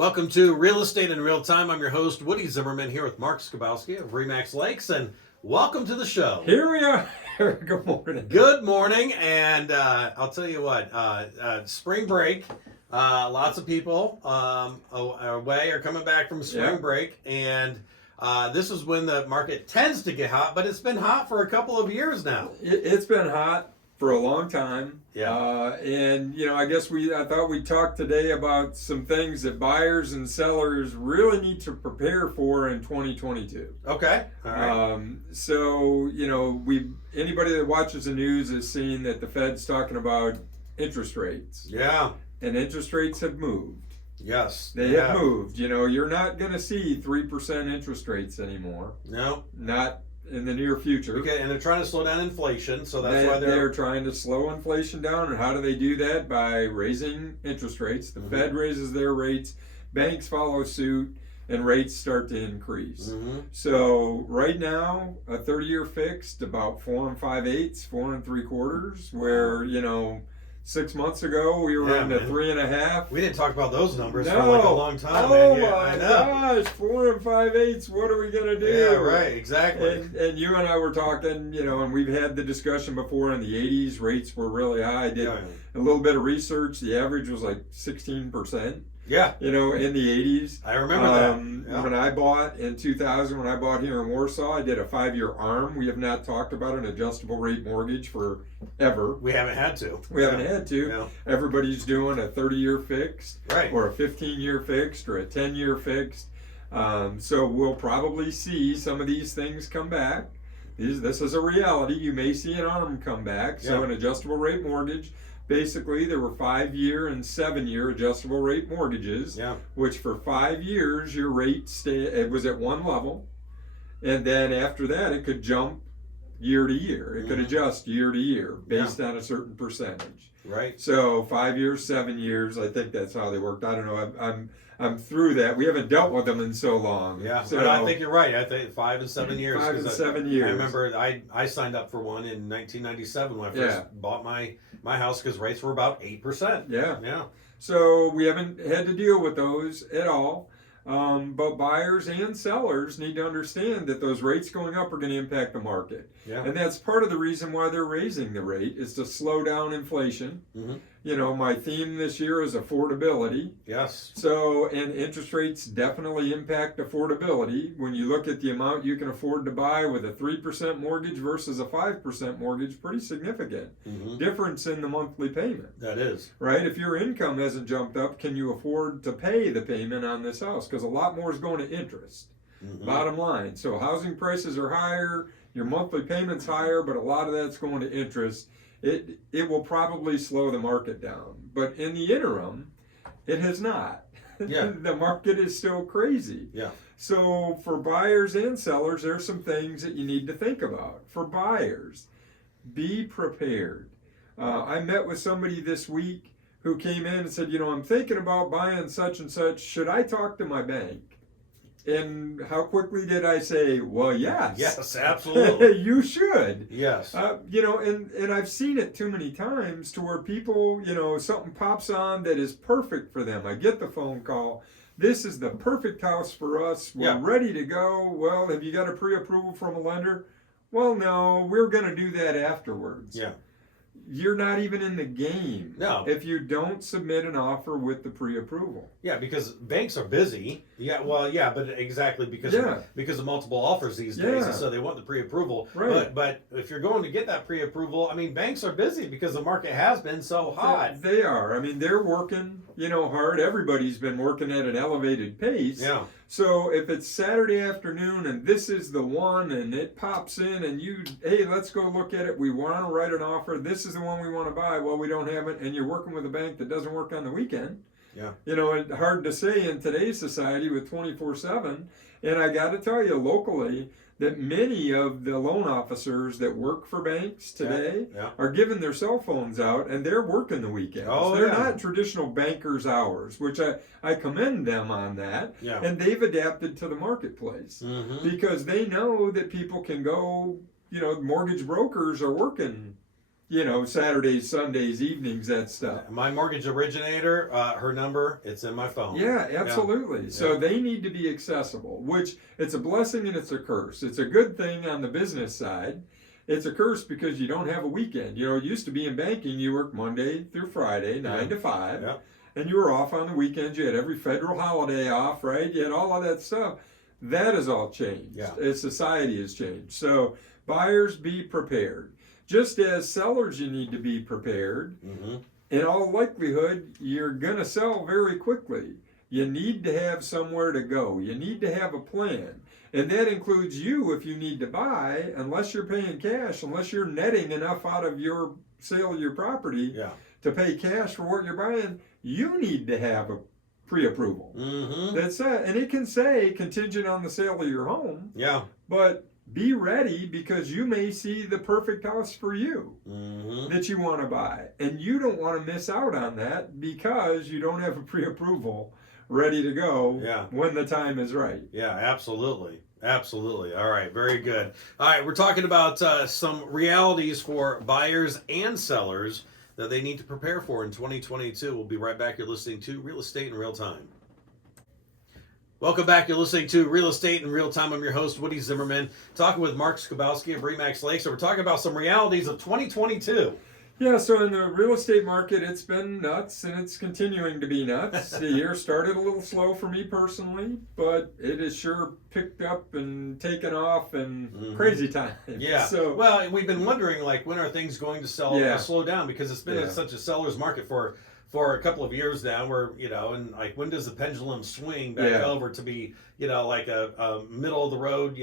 Welcome to Real Estate in Real Time. I'm your host, Woody Zimmerman, here with Mark Skabowski of Remax Lakes, and welcome to the show. Here we are. Good morning. Good morning, and I'll tell you what, spring break, lots of people away are coming back from spring break, and this is when the market tends to get hot, but it's been hot for a couple of years now. It's been hot for a long time. Yeah. And I guess I thought we'd talk today about some things that buyers and sellers really need to prepare for in 2022. Okay. All right. So anybody that watches the news has seen that the Fed's talking about interest rates. Yeah. And interest rates have moved. Yes. They have moved. You're not going to see 3% interest rates anymore. No. Not in the near future. Okay, and they're trying to slow down inflation, so that's why they're trying to slow inflation down. And how do they do that? By raising interest rates. The Fed raises their rates, banks follow suit, and rates start to increase. So right now, a 30-year fixed about 4 5/8, 4 3/4, where 6 months ago we were into 3.5. We didn't talk about those numbers for like a long time. Oh man. my gosh, 4 5/8. What are we gonna do? Yeah, right, exactly. And you and I were talking, and we've had the discussion before. In the 80s, rates were really high. I did a little bit of research. The average was like 16%. Yeah. In the 80s. I remember that. When I bought in 2000, when I bought here in Warsaw, I did a 5-year ARM. We have not talked about an adjustable rate mortgage forever. We haven't had to. We haven't had to. Yeah. Everybody's doing a 30-year fixed, right, or a 15-year fixed, or a 10-year fixed. So we'll probably see some of these things come back. This is a reality. You may see an ARM come back. So an adjustable rate mortgage. Basically, there were 5-year and 7-year adjustable rate mortgages, which for 5 years your rate it was at one level, and then after that it could jump year to year. It could adjust year to year based on a certain percentage. Right. So 5 years, 7 years. I think that's how they worked. I don't know. I'm through that. We haven't dealt with them in so long. Yeah, so but I think you're right. I think 5 and 7 years. 5 and 7 years. I remember I signed up for one in 1997 when I first bought my house because rates were about 8%. Yeah. So we haven't had to deal with those at all. But buyers and sellers need to understand that those rates going up are going to impact the market. Yeah. And that's part of the reason why they're raising the rate is to slow down inflation. My theme this year is affordability. Yes. So, and interest rates definitely impact affordability. When you look at the amount you can afford to buy with a 3% mortgage versus a 5% mortgage, pretty significant difference in the monthly payment. That is. Right? If your income hasn't jumped up, can you afford to pay the payment on this house? Because a lot more is going to interest. Bottom line. So housing prices are higher, your monthly payment's higher, but a lot of that's going to interest. It will probably slow the market down. But in the interim, it has not. Yeah. The market is still crazy. Yeah. So for buyers and sellers, there's some things that you need to think about. For buyers, be prepared. I met with somebody this week who came in and said, I'm thinking about buying such and such. Should I talk to my bank? And how quickly did I say, well, yes. Yes, absolutely. You should. Yes. And I've seen it too many times to where people, something pops on that is perfect for them. I get the phone call. This is the perfect house for us. We're ready to go. Well, have you got a pre-approval from a lender? Well, no, we're going to do that afterwards. Yeah. You're not even in the game if you don't submit an offer with the pre-approval. Yeah, because banks are busy. But exactly because of multiple offers these days, and so they want the pre-approval. Right. But if you're going to get that pre-approval, banks are busy because the market has been so hot. They are. They're working, hard. Everybody's been working at an elevated pace. Yeah. So if it's Saturday afternoon and this is the one and it pops in and hey, let's go look at it. We want to write an offer. This is the one we want to buy. Well, we don't have it. And you're working with a bank that doesn't work on the weekend. Yeah. It's hard to say in today's society with 24/7. And I got to tell you locally that many of the loan officers that work for banks today are giving their cell phones out and they're working the weekends. They're not traditional bankers' hours, which I commend them on that. Yeah. And they've adapted to the marketplace because they know that people can go, mortgage brokers are working Saturdays, Sundays, evenings, that stuff. My mortgage originator, her number, it's in my phone. Yeah, absolutely. Yeah. So they need to be accessible, which it's a blessing and it's a curse. It's a good thing on the business side. It's a curse because you don't have a weekend. It used to be in banking, you work Monday through Friday, 9 to 5, and you were off on the weekends. You had every federal holiday off, right? You had all of that stuff. That has all changed. As society has changed. So buyers, be prepared. Just as sellers, you need to be prepared. In all likelihood, you're going to sell very quickly. You need to have somewhere to go. You need to have a plan. And that includes you if you need to buy, unless you're paying cash, unless you're netting enough out of your sale of your property to pay cash for what you're buying, you need to have a pre-approval. That's it. And it can say contingent on the sale of your home. But be ready because you may see the perfect house for you that you want to buy. And you don't want to miss out on that because you don't have a pre-approval ready to go when the time is right. Yeah, absolutely. Absolutely. All right, very good. All right, we're talking about some realities for buyers and sellers that they need to prepare for in 2022. We'll be right back. You're listening to Real Estate in Real Time. Welcome back. You're listening to Real Estate in Real Time. I'm your host, Woody Zimmerman, talking with Mark Skabowski of Remax Lake. So we're talking about some realities of 2022. Yeah, so in the real estate market, it's been nuts, and it's continuing to be nuts. The year started a little slow for me personally, but it has sure picked up and taken off, and crazy time. Yeah. So, well, we've been wondering, when are things going to slow down? Because it's been such a seller's market for a couple of years now, where and when does the pendulum swing back over to be like a middle of the road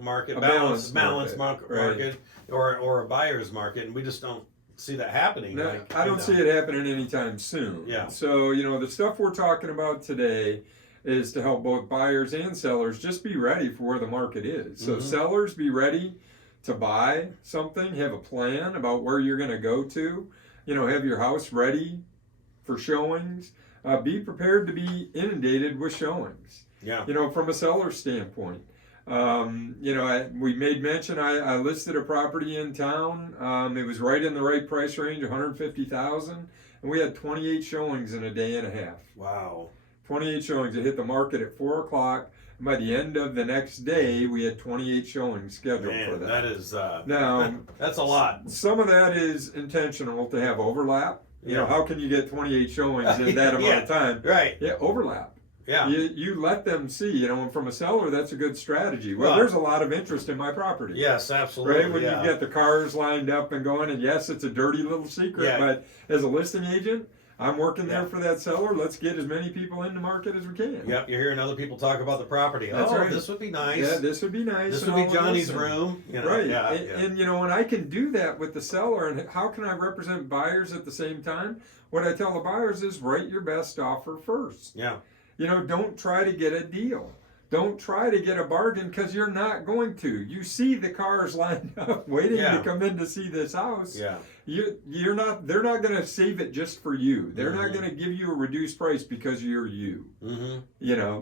market, a balanced market, market or a buyer's market, and we just don't see that happening. No, I don't see it happening anytime soon. So the stuff we're talking about today is to help both buyers and sellers just be ready for where the market is. So sellers, be ready to buy something, have a plan about where you're going to go to, have your house ready for showings. Be prepared to be inundated with showings. From a seller's standpoint. We made mention, I listed a property in town. It was right in the right price range, $150,000, and we had 28 showings in a day and a half. Wow. 28 showings. It hit the market at 4 o'clock. And by the end of the next day, we had 28 showings scheduled for that. That is now that's a lot. Some of that is intentional to have overlap. How can you get 28 showings in that amount of time? Right. Yeah, overlap. Yeah. You let them see, and from a seller, that's a good strategy. Well, there's a lot of interest in my property. Yes, absolutely. Right? When you get the cars lined up and going, and yes, it's a dirty little secret, but as a listing agent, I'm working there for that seller. Let's get as many people in the market as we can. Yep, you're hearing other people talk about the property. That's right. This would be nice. Yeah, this would be nice. This would be Johnny's room. Right. Yeah, and and I can do that with the seller. And how can I represent buyers at the same time? What I tell the buyers is write your best offer first. Yeah. Don't try to get a deal. Don't try to get a bargain because you're not going to. You see the cars lined up waiting to come in to see this house. Yeah. You're not. They're not going to save it just for you. They're not going to give you a reduced price because you're you.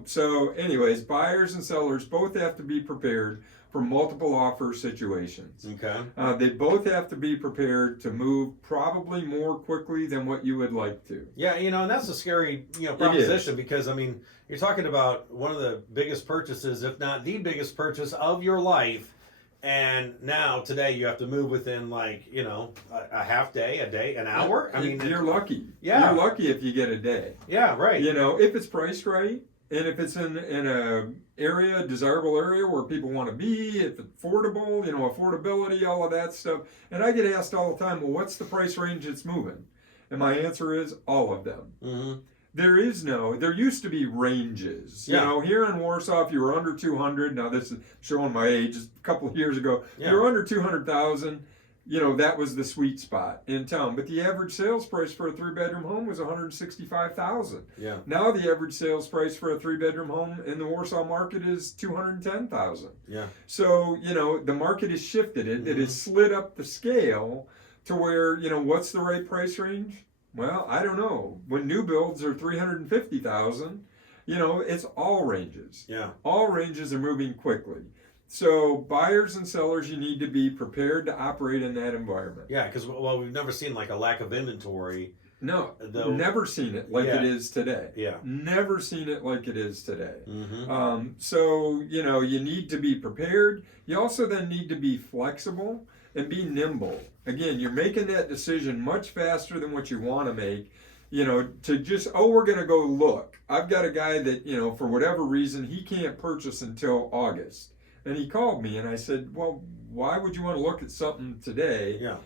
So, anyways, buyers and sellers both have to be prepared for multiple offer situations. Okay. They both have to be prepared to move probably more quickly than what you would like to. Yeah, and that's a scary proposition because you're talking about one of the biggest purchases, if not the biggest purchase of your life, and now today you have to move within a half day, a day, an hour. You're lucky. Yeah. You're lucky if you get a day. Yeah, right. If it's priced right. And if it's in a desirable area where people want to be, if it's affordable, affordability, all of that stuff. And I get asked all the time, well, what's the price range it's moving? And my answer is all of them. There used to be ranges. Here in Warsaw, if you were under 200, now this is showing my age, a couple of years ago, if you're under 200,000, that was the sweet spot in town. But the average sales price for a 3-bedroom home was $165,000. Yeah. Now the average sales price for a 3-bedroom home in the Warsaw market is $210,000. Yeah. So, the market has shifted. It has slid up the scale to where, what's the right price range? Well, I don't know. When new builds are $350,000, it's all ranges. Yeah. All ranges are moving quickly. So buyers and sellers, you need to be prepared to operate in that environment. Yeah, because well, we've never seen like a lack of inventory. No, Though- never seen it like Yeah. it is today. Yeah. Never seen it like it is today. Mm-hmm. So, you need to be prepared. You also then need to be flexible and be nimble. Again, you're making that decision much faster than what you want to make. To just, we're going to go look. I've got a guy that, for whatever reason, he can't purchase until August. And he called me and I said, well, why would you want to look at something today? Yeah.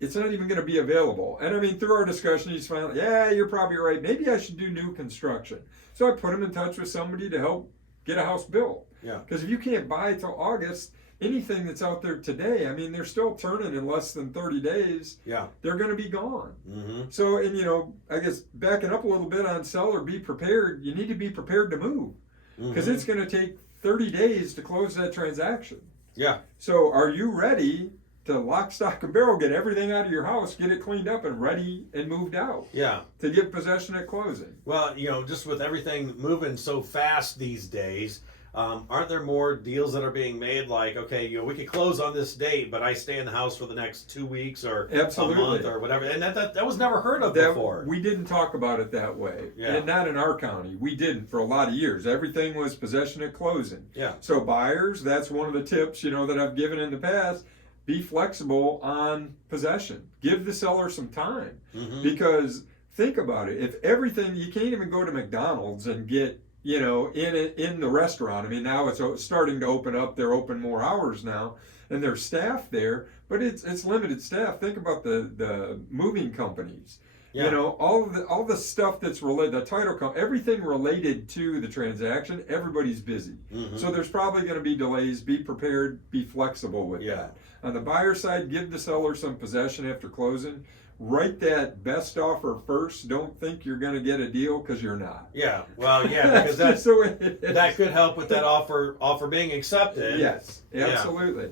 It's not even going to be available. And I mean, through our discussion, he's finally, yeah, you're probably right. Maybe I should do new construction. So I put him in touch with somebody to help get a house built. Yeah. Because if you can't buy till August, anything that's out there today, I mean, they're still turning in less than 30 days. Yeah. They're going to be gone. Mm-hmm. So, and I guess backing up a little bit on seller, be prepared. You need to be prepared to move because it's going to take 30 days to close that transaction. Yeah. So are you ready to lock, stock, and barrel, get everything out of your house, get it cleaned up and ready and moved out Yeah. to get possession at closing? Well, just with everything moving so fast these days, aren't there more deals that are being made? Like, okay, we could close on this date, but I stay in the house for the next 2 weeks or Absolutely. a month or whatever, and that was never heard of That, before. we didn't talk about it that way. Yeah. And not in our county. We didn't for a lot of years. Everything was possession at closing. Yeah. So buyers, that's one of the tips, that I've given in the past. Be flexible on possession. Give the seller some time. Mm-hmm. Because think about it. If everything, you can't even go to McDonald's and get, in the restaurant. I mean, now it's starting to open up. They're open more hours now, and there's staff there, but it's limited staff. Think about the moving companies. Yeah. All the stuff that's related, the title company, everything related to the transaction. Everybody's busy, Mm-hmm. so there's probably going to be delays. Be prepared. Be flexible with Yeah. that. On the buyer side, give the seller some possession after closing. Write that best offer first. Don't think you're going to get a deal because you're not. Yeah. Well, yeah, because just the way it is. that could help with that offer being accepted. Yes, Yeah. absolutely.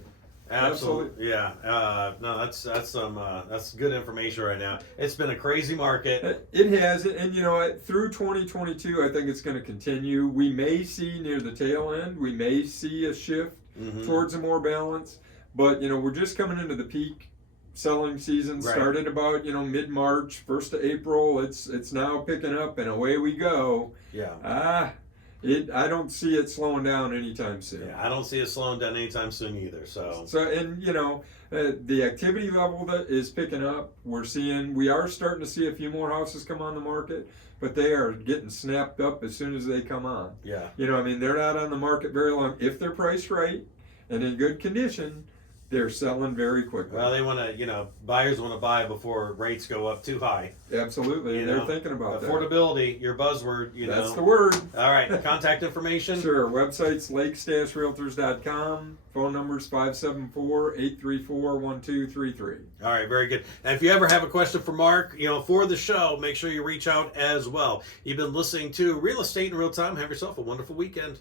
Absolutely. Yeah. No, that's good information right now. It's been a crazy market. It has, and through 2022, I think it's going to continue. We may see near the tail end, we may see a shift Mhm. towards a more balance, but we're just coming into the peak selling season. Right. Started about mid-March, 1st of April. It's now picking up, and away we go. Yeah. I don't see it slowing down anytime soon. Yeah. I don't see it slowing down anytime soon either. So. And the activity level that is picking up. We are starting to see a few more houses come on the market, but they are getting snapped up as soon as they come on. Yeah. They're not on the market very long. If they're priced right and in good condition, they're selling very quickly. Well, they want to, buyers want to buy before rates go up too high. Absolutely, You they're know, thinking about that. Affordability, your buzzword, That's the word. All right, contact information. Sure. Website's lakes-realtors.com. Phone number's 574-834-1233. All right, very good. And if you ever have a question for Mark, for the show, make sure you reach out as well. You've been listening to Real Estate in Real Time. Have yourself a wonderful weekend.